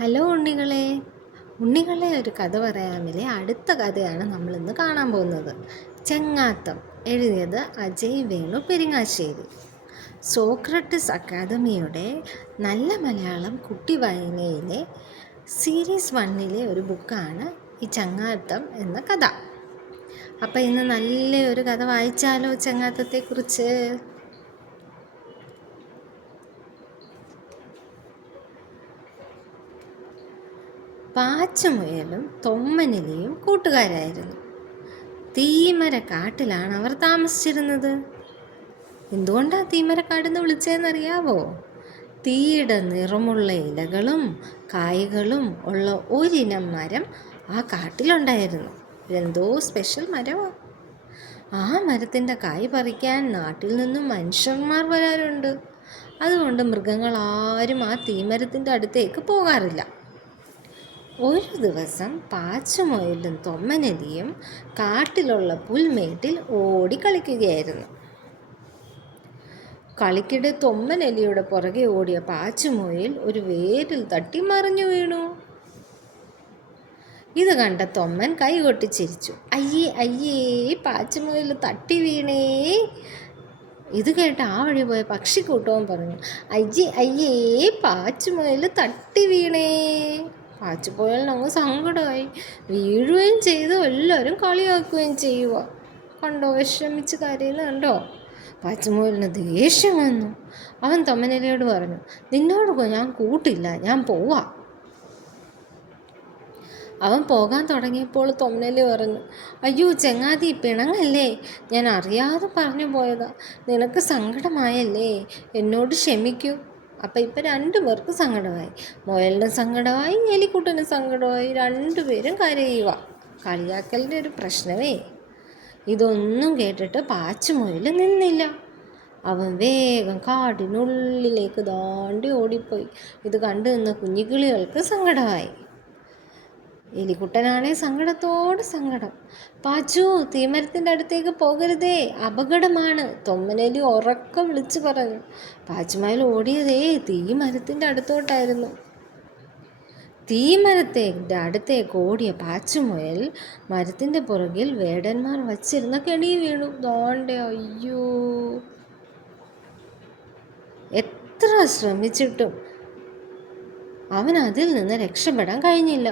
Hello ഉണ്ണികളെ. ഉണ്ണികളെ ഒരു കഥ പറയാമില്ലേ. അടുത്ത കഥയാണ് നമ്മളിന്ന് കാണാൻ പോകുന്നത്. ചെങ്ങാത്തം. എഴുതിയത് അജയ് വേണു പെരിങ്ങാശ്ശേരി. സോക്രട്ടിസ് അക്കാദമിയുടെ നല്ല മലയാളം കുട്ടി വായനയിലെ സീരീസ് 1 ഒരു ബുക്കാണ് ഈ ചെങ്ങാത്തം എന്ന കഥ. അപ്പം ഇന്ന് നല്ലൊരു കഥ വായിച്ചാലോ ചെങ്ങാത്തത്തെക്കുറിച്ച്? പാച്ചുമുയലും തൊമ്മനിലിയും കൂട്ടുകാരായിരുന്നു. തീമരക്കാട്ടിലാണ് അവർ താമസിച്ചിരുന്നത്. എന്തുകൊണ്ടാണ് തീമരക്കാടെന്ന് വിളിച്ചതെന്നറിയാവോ? തീയുടെ നിറമുള്ള ഇലകളും കായ്കളും ഉള്ള ഒരിനം മരം ആ കാട്ടിലുണ്ടായിരുന്നു. എന്തോ സ്പെഷ്യൽ മരമാണ്. ആ മരത്തിൻ്റെ കായ് പറിക്കാൻ നാട്ടിൽ നിന്നും മനുഷ്യന്മാർ വരാറുണ്ട്. അതുകൊണ്ട് മൃഗങ്ങൾ ആരും ആ തീമരത്തിൻ്റെ അടുത്തേക്ക് പോകാറില്ല. ഒരു ദിവസം പാച്ചുമുയലും തൊമ്മനെലിയും കാട്ടിലുള്ള പുൽമേട്ടിൽ ഓടി കളിക്കുകയായിരുന്നു. കളിക്കിടെ തൊമ്മനെലിയുടെ പുറകെ ഓടിയ പാച്ചുമുയൽ ഒരു വേരിൽ തട്ടി മറിഞ്ഞു വീണു. ഇത് കണ്ട തൊമ്മൻ കൈകൊട്ടി ചിരിച്ചു. അയ്യേ അയ്യേ, പാച്ചുമുയൽ തട്ടി വീണേ. ഇത് കേട്ട് ആ വഴി പോയ പക്ഷിക്കൂട്ടവും പറഞ്ഞു, അയ്യേ അയ്യേ, പാച്ചുമുയൽ തട്ടി വീണേ. പാച്ചുമുയലിന് അങ്ങ് സങ്കടമായി. വീഴുകയും ചെയ്തു, എല്ലാവരും കളിയാക്കുകയും ചെയ്യുക. കണ്ടോ, വിഷമിച്ച് കരയുന്ന കണ്ടോ? പാച്ചുമുയലിന് ദേഷ്യം വന്നു. അവൻ തൊമ്മനെലിയോട് പറഞ്ഞു, നിന്നോട് ഞാൻ കൂട്ടില്ല, ഞാൻ പോവാ. അവൻ പോകാൻ തുടങ്ങിയപ്പോൾ തൊമ്മനെലി പറഞ്ഞു, അയ്യോ ചെങ്ങാതി, പിണങ്ങല്ലേ, ഞാൻ അറിയാതെ പറഞ്ഞു പോയതാ. നിനക്ക് സങ്കടമായല്ലേ, എന്നോട് ക്ഷമിക്കൂ. അപ്പം ഇപ്പം 2 പേർക്ക് സങ്കടമായി. മുയലിന് സങ്കടമായി, എലിക്കുട്ടന് സങ്കടമായി. 2 പേരും കരയുക. കളിയാക്കലിൻ്റെ ഒരു പ്രശ്നമേ. ഇതൊന്നും കേട്ടിട്ട് പാച്ചുമുയൽ നിന്നില്ല. അവൻ വേഗം കാടിനുള്ളിലേക്ക് താണ്ടി ഓടിപ്പോയി. ഇത് കണ്ടു നിന്ന കുഞ്ഞിക്കിളികൾക്ക് സങ്കടമായി. എലിക്കുട്ടനാണേ സങ്കടത്തോട് സങ്കടം. പാച്ചു, തീമരത്തിൻ്റെ അടുത്തേക്ക് പോകരുതേ, അപകടമാണ്, തൊമ്മനെലി ഉറക്കം വിളിച്ചു പറഞ്ഞു. പാച്ചുമുയൽ ഓടിയതേ തീമരത്തിൻ്റെ അടുത്തോട്ടായിരുന്നു. തീമരത്തിൻ്റെ അടുത്തേക്ക് ഓടിയ പാച്ചുമുയൽ മരത്തിൻ്റെ പുറകിൽ വേടന്മാർ വച്ചിരുന്ന കെണി വീണു. ദോണ്ടെ, അയ്യോ! എത്ര ശ്രമിച്ചിട്ടും അവൻ അതിൽ നിന്ന് രക്ഷപ്പെടാൻ കഴിഞ്ഞില്ല.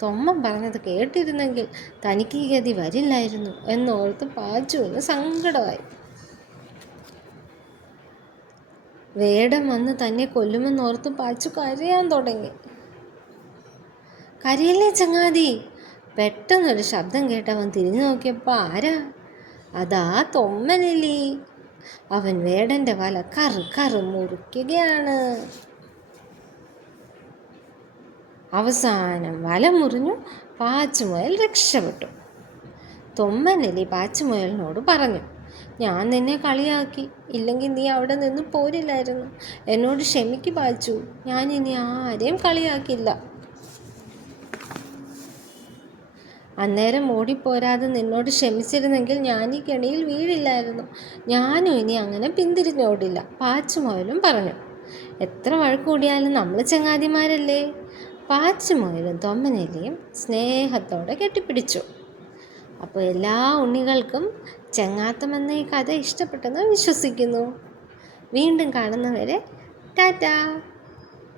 തൊമ്മൻ പറഞ്ഞത് കേട്ടിരുന്നെങ്കിൽ തനിക്ക് ഈ ഗതി വരില്ലായിരുന്നു എന്നോർത്ത് പാച്ചുവിന് സങ്കടമായി. വേടൻ വന്ന് തന്നെ കൊല്ലുമെന്നോർത്ത് പാച്ചു കരയാൻ തുടങ്ങി. കരയല്ലേ ചങ്ങാതി. പെട്ടെന്നൊരു ശബ്ദം കേട്ടവൻ തിരിഞ്ഞു നോക്കിയപ്പോൾ ആരാ? അതാ തൊമ്മനെലി. അവൻ വേടൻ്റെ വല കറ് മുറിക്കുകയാണ്. അവസാനം വല മുറിഞ്ഞു. പാച്ചുമുയൽ രക്ഷപ്പെട്ടു. തൊമ്മനെലി പാച്ചുമുയലിനോട് പറഞ്ഞു, ഞാൻ നിന്നെ കളിയാക്കി, ഇല്ലെങ്കിൽ നീ അവിടെ നിന്ന് പോരില്ലായിരുന്നു. എന്നോട് ക്ഷമിക്ക് പാച്ചു, ഞാൻ ഇനി ആരെയും കളിയാക്കില്ല. അന്നേരം ഓടിപ്പോരാതെ നിന്നോട് ക്ഷമിച്ചിരുന്നെങ്കിൽ ഞാൻ ഈ കെണിയിൽ വീഴില്ലായിരുന്നു. ഞാനും ഇനി അങ്ങനെ പിന്തിരിഞ്ഞോടില്ല, പാച്ചുമുയലും പറഞ്ഞു. എത്ര വഴക്കൂടിയാലും നമ്മൾ ചങ്ങാതിമാരല്ലേ. പാച്ചുമുയലും തൊമ്മനെലിയും സ്നേഹത്തോടെ കെട്ടിപ്പിടിച്ചു. അപ്പോൾ എല്ലാ ഉണ്ണികൾക്കും ചെങ്ങാത്തം എന്ന ഈ കഥ ഇഷ്ടപ്പെട്ടെന്ന് വിശ്വസിക്കുന്നു. വീണ്ടും കാണുന്നവരെ ടാറ്റാ.